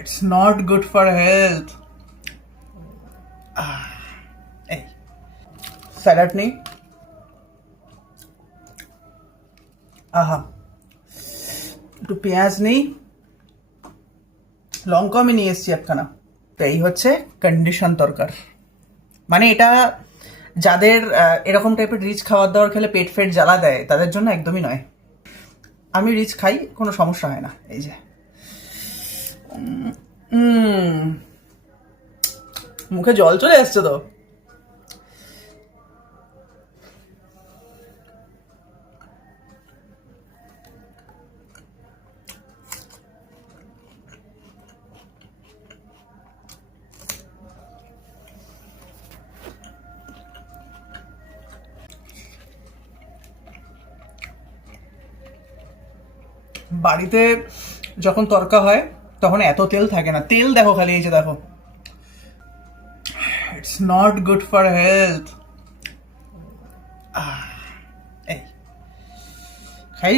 It's not good for health. এই salad নেই। আহা, একটু পেঁয়াজ নেই, লঙ্কা আমি নিয়ে এসেছি একখানা। তো এই হচ্ছে কন্ডিশন তরকার। মানে এটা যাদের এরকম টাইপের রিচ খাবার দাবার খেলে পেট ফেট জ্বালা দেয় তাদের জন্য একদমই নয়। আমি রিচ খাই, কোনো সমস্যা হয় না। এই যে মুখে জল চলে আসছে তো। বাড়িতে যখন তরকা হয় তখন এত তেল থাকে না। তেল দেখো খালি, এই যে দেখো। It's not good for health. এই খাই।